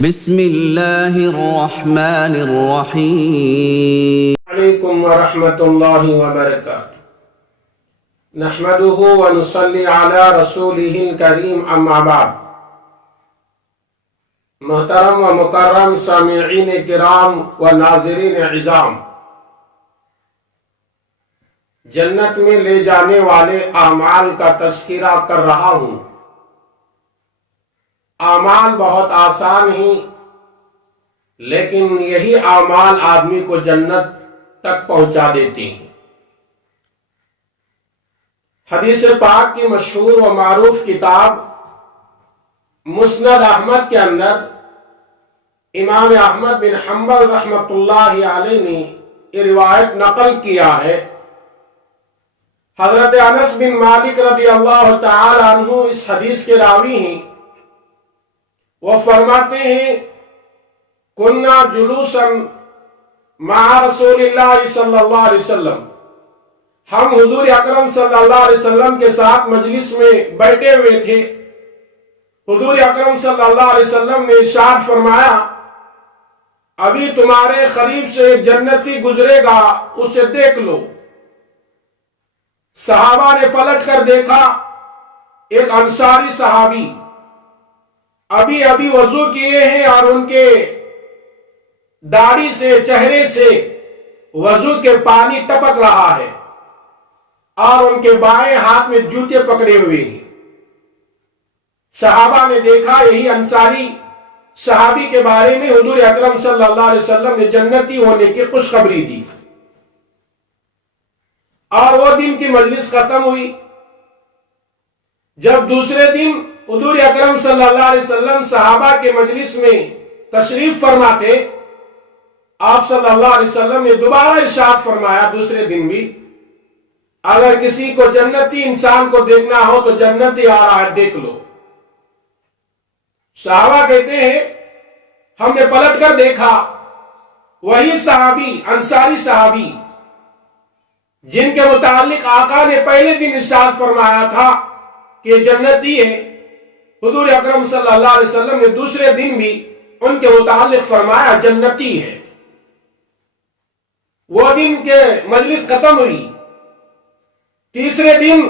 بسم اللہ الرحمن الرحیم علیکم ورحمۃ اللہ وبرکاتہ نحمدہ ونصلی علی رسولہ الکریم اما بعد۔ محترم و مکرم سامعین کرام و ناظرین عظام، جنت میں لے جانے والے اعمال کا تذکرہ کر رہا ہوں۔ اعمال بہت آسان ہیں، لیکن یہی اعمال آدمی کو جنت تک پہنچا دیتے ہیں۔ حدیث پاک کی مشہور و معروف کتاب مسند احمد کے اندر امام احمد بن حنبل رحمۃ اللہ علیہ نے یہ روایت نقل کیا ہے۔ حضرت انس بن مالک رضی اللہ تعالی عنہ اس حدیث کے راوی ہیں۔ وہ فرماتے ہیں کننا جلوسا مع رسول اللہ صلی اللہ علیہ وسلم، ہم حضور اکرم صلی اللہ علیہ وسلم کے ساتھ مجلس میں بیٹھے ہوئے تھے۔ حضور اکرم صلی اللہ علیہ وسلم نے ارشاد فرمایا ابھی تمہارے قریب سے ایک جنتی گزرے گا، اسے دیکھ لو۔ صحابہ نے پلٹ کر دیکھا، ایک انصاری صحابی ابھی وضو کیے ہیں اور ان کے داڑھی سے چہرے سے وضو کے پانی ٹپک رہا ہے اور ان کے بائیں ہاتھ میں جوتے پکڑے ہوئے ہیں۔ صحابہ نے دیکھا یہی انصاری صحابی کے بارے میں حضور اکرم صلی اللہ علیہ وسلم نے جنتی ہونے کی خوشخبری دی، اور وہ دن کی مجلس ختم ہوئی۔ جب دوسرے دن حضور اکرم صلی اللہ علیہ وسلم صحابہ کے مجلس میں تشریف فرماتے، آپ صلی اللہ علیہ وسلم نے دوبارہ ارشاد فرمایا دوسرے دن بھی، اگر کسی کو جنتی انسان کو دیکھنا ہو تو جنتی آ رہا ہے، دیکھ لو۔ صحابہ کہتے ہیں ہم نے پلٹ کر دیکھا، وہی صحابی انصاری صحابی جن کے متعلق آقا نے پہلے دن ارشاد فرمایا تھا کہ جنتی ہے، حضور اکرم صلی اللہ علیہ وسلم نے دوسرے دن بھی ان کے متعلق فرمایا جنتی ہے۔ وہ دن کے مجلس ختم ہوئی، تیسرے دن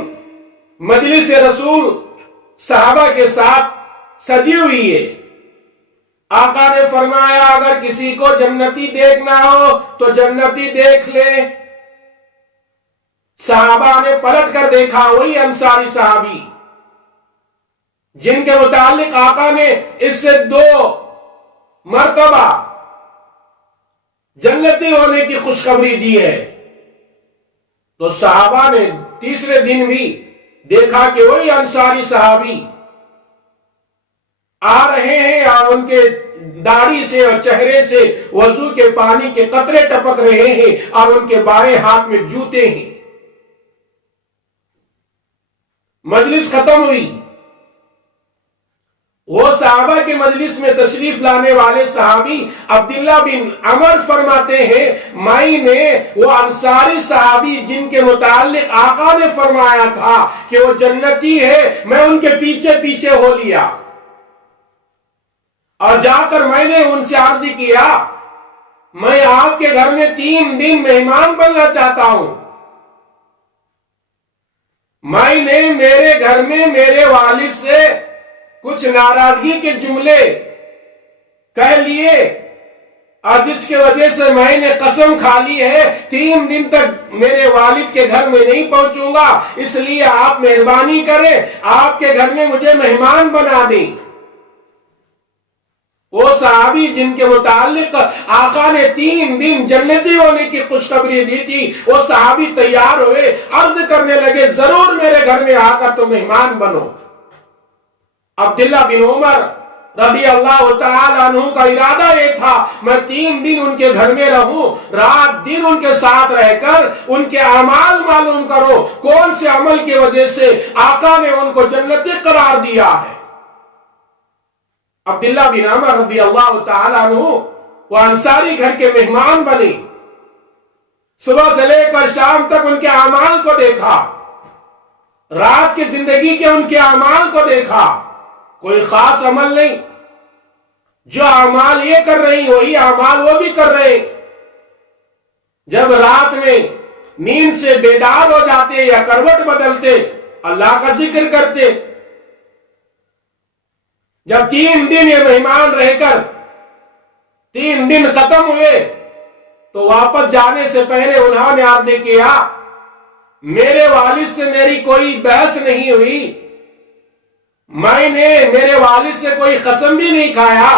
مجلس رسول صحابہ کے ساتھ سجی ہوئی ہے۔ آقا نے فرمایا اگر کسی کو جنتی دیکھنا ہو تو جنتی دیکھ لے۔ صحابہ نے پلٹ کر دیکھا، وہی انصاری صحابی جن کے متعلق آقا نے اس سے 2 مرتبہ جنتی ہونے کی خوشخبری دی ہے۔ تو صحابہ نے تیسرے دن بھی دیکھا کہ وہی انصاری صحابی آ رہے ہیں اور ان کے داڑھی سے اور چہرے سے وضو کے پانی کے قطرے ٹپک رہے ہیں اور ان کے بائیں ہاتھ میں جوتے ہیں۔ مجلس ختم ہوئی، وہ صحابہ کے مجلس میں تشریف لانے والے صحابی عبداللہ بن عمر فرماتے ہیں میں نے وہ انصاری صحابی جن کے متعلق آقا نے فرمایا تھا کہ وہ جنتی ہے، میں ان کے پیچھے پیچھے ہو لیا اور جا کر میں نے ان سے عرض کیا میں آپ کے گھر میں 3 دن مہمان بننا چاہتا ہوں۔ میں نے میرے گھر میں میرے والد سے کچھ ناراضگی کے جملے کہہ لیے اور جس کی وجہ سے میں نے قسم کھا لی ہے 3 دن تک میرے والد کے گھر میں نہیں پہنچوں گا، اس لیے آپ مہربانی کریں آپ کے گھر میں مجھے مہمان بنا دیں۔ وہ صحابی جن کے متعلق آقا نے 3 دن جنتی ہونے کی خوشخبری دی تھی، وہ صحابی تیار ہوئے، عرض کرنے لگے ضرور میرے گھر میں آ کر تو مہمان بنو۔ عبداللہ بن عمر رضی اللہ تعالی عنہ کا ارادہ یہ تھا میں 3 دن ان کے گھر میں رہوں، رات دن ان کے ساتھ رہ کر ان کے اعمال معلوم کرو، کون سے عمل کی وجہ سے آقا نے ان کو جنتی قرار دیا ہے۔ عبداللہ بن عمر رضی اللہ تعالی عنہ وہ انصاری گھر کے مہمان بنے، صبح سے لے کر شام تک ان کے اعمال کو دیکھا، رات کی زندگی کے ان کے اعمال کو دیکھا، کوئی خاص عمل نہیں، جو اعمال یہ کر رہی وہی اعمال وہ بھی کر رہے ہیں۔ جب رات میں نیند سے بیدار ہو جاتے یا کروٹ بدلتے اللہ کا ذکر کرتے۔ جب 3 دن یہ مہمان رہ کر 3 دن ختم ہوئے تو واپس جانے سے پہلے انہوں نے عرض کیا میرے والد سے میری کوئی بحث نہیں ہوئی، میں نے میرے والد سے کوئی قسم بھی نہیں کھایا،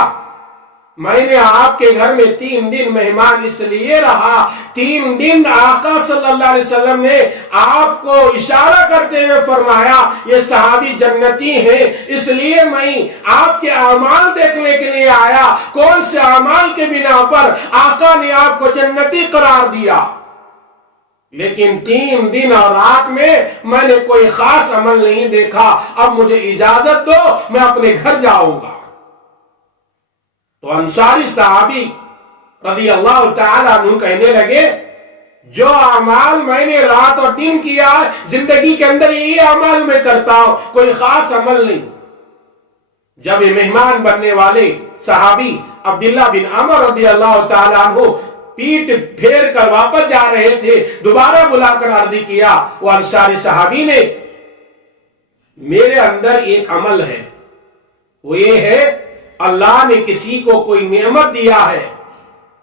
میں نے آپ کے گھر میں 3 دن مہمان اس لیے رہا۔ 3 دن آقا صلی اللہ علیہ وسلم نے آپ کو اشارہ کرتے ہوئے فرمایا یہ صحابی جنتی ہیں، اس لیے میں آپ کے اعمال دیکھنے کے لیے آیا، کون سے اعمال کے بنا پر آقا نے آپ کو جنتی قرار دیا۔ لیکن 3 دن اور رات میں نے کوئی خاص عمل نہیں دیکھا، اب مجھے اجازت دو میں اپنے گھر جاؤں گا۔ تو انصاری صحابی رضی اللہ تعالیٰ عنہ کہنے لگے جو اعمال میں نے رات اور دن کیا زندگی کے اندر یہی اعمال میں کرتا ہوں، کوئی خاص عمل نہیں۔ جب یہ مہمان بننے والے صحابی عبداللہ بن عمر رضی اللہ تعالیٰ عنہ پیٹ پھیر کر واپس جا رہے تھے، دوبارہ بلا کر عرض کیا وہ انصاری صحابی نے میرے اندر ایک عمل ہے، وہ یہ ہے اللہ نے کسی کو کوئی نعمت دیا ہے،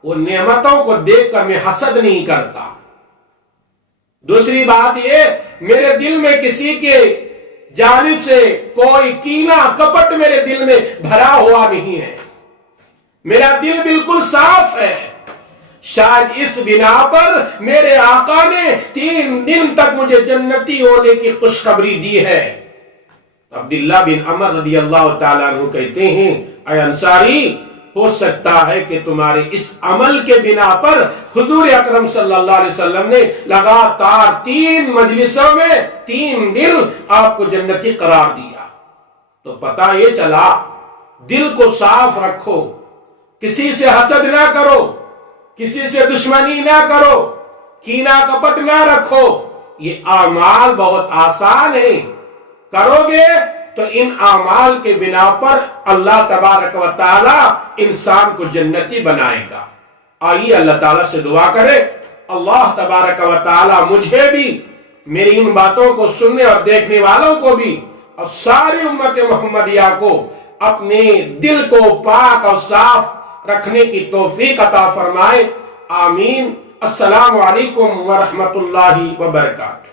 وہ نعمتوں کو دیکھ کر میں حسد نہیں کرتا۔ دوسری بات یہ میرے دل میں کسی کے جانب سے کوئی کینہ کپٹ میرے دل میں بھرا ہوا نہیں ہے، میرا دل بالکل صاف ہے۔ شاید اس بنا پر میرے آقا نے 3 دن تک مجھے جنتی ہونے کی خوشخبری دی ہے۔ عبداللہ بن عمر رضی اللہ تعالیٰ عنہ کہتے ہیں اے انصاری ہو سکتا ہے کہ تمہارے اس عمل کے بنا پر حضور اکرم صلی اللہ علیہ وسلم نے لگاتار 3 مجلسوں میں 3 دن آپ کو جنتی قرار دیا۔ تو پتہ یہ چلا دل کو صاف رکھو، کسی سے حسد نہ کرو، کسی سے دشمنی نہ کرو، کینہ کپٹ نہ رکھو۔ یہ اعمال بہت آسان ہے، کرو گے تو ان اعمال کے بنا پر اللہ تبارک و تعالی انسان کو جنتی بنائے گا۔ آئیے اللہ تعالیٰ سے دعا کرے اللہ تبارک و تعالی مجھے بھی، میری ان باتوں کو سننے اور دیکھنے والوں کو بھی اور ساری امت محمدیہ کو اپنے دل کو پاک اور صاف رکھنے کی توفیق عطا فرمائے۔ آمین۔ السلام علیکم ورحمۃ اللہ وبرکاتہ۔